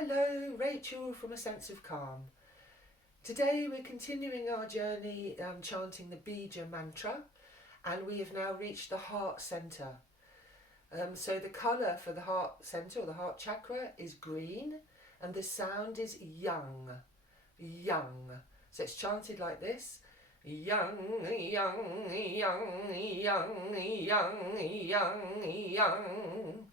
Hello, Rachel from A Sense of Calm. Today we're continuing our journey chanting the Bija mantra, and we have now reached the heart centre. So the colour for the heart centre or the heart chakra is green, and the sound is yang, yang. So it's chanted like this: yang, yang, yang, yang, yang, yang, yang.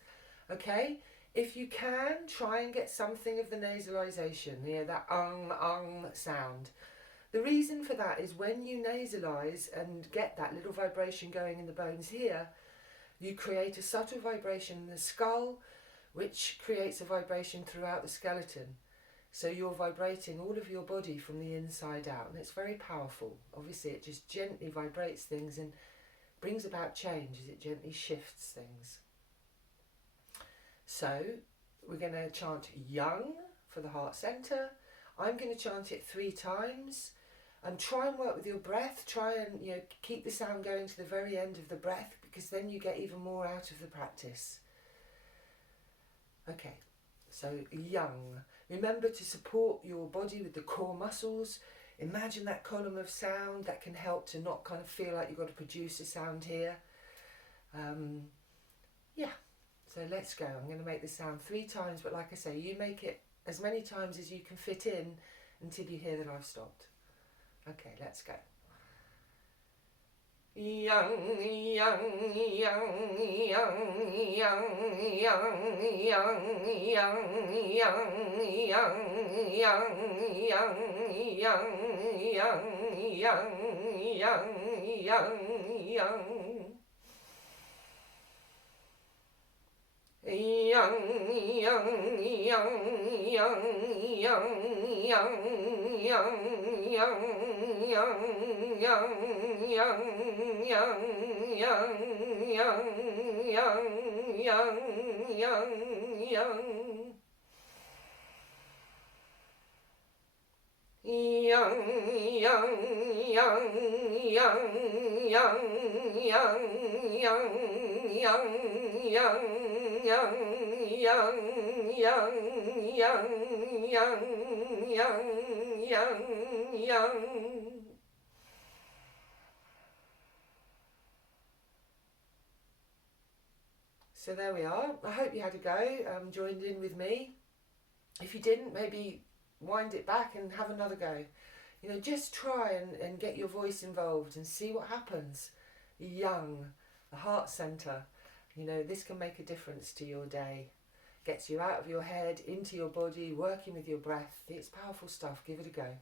Okay? If you can, try and get something of the nasalization, that sound. The reason for that is when you nasalise and get that little vibration going in the bones here, you create a subtle vibration in the skull, which creates a vibration throughout the skeleton. So you're vibrating all of your body from the inside out, and it's very powerful. Obviously, it just gently vibrates things and brings about change as it gently shifts things. So we're going to chant yang for the heart centre. I'm going to chant it 3 times, and try and work with your breath. Try and keep the sound going to the very end of the breath, because then you get even more out of the practice. Okay, so yang. Remember to support your body with the core muscles. Imagine that column of sound that can help to not kind of feel like you've got to produce a sound here. So let's go. I'm going to make the sound 3 times, but like I say, you make it as many times as you can fit in until you hear that I've stopped. Okay, let's go. Yang, yang, yang, yang, yang, yang, yang, yang, yang, yang, yang, yang, yang, yang, yang. Yang, yang, yang, yang, yang, yang, yang, yang, yang, yang, yang, yang, yang, yang, yang, yang, yang, yang. Yang, yang, yang, yang, yang, yang, yang, yang, yang, yang, yang, yang, yang, yang, yang, yang, yang. So there we are. I hope you had a go, joined in with me. If you didn't, maybe wind it back and have another go. Just try and get your voice involved and see what happens. Yang, the heart centre. This can make a difference to your day. Gets you out of your head, into your body, working with your breath. It's powerful stuff. Give it a go.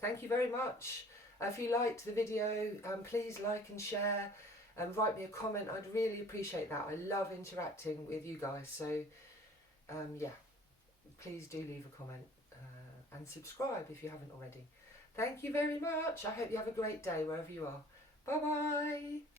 Thank you very much. If you liked the video, please like and share and write me a comment. I'd really appreciate that. I love interacting with you guys. So, please do leave a comment and subscribe if you haven't already. Thank you very much. I hope you have a great day wherever you are. Bye-bye.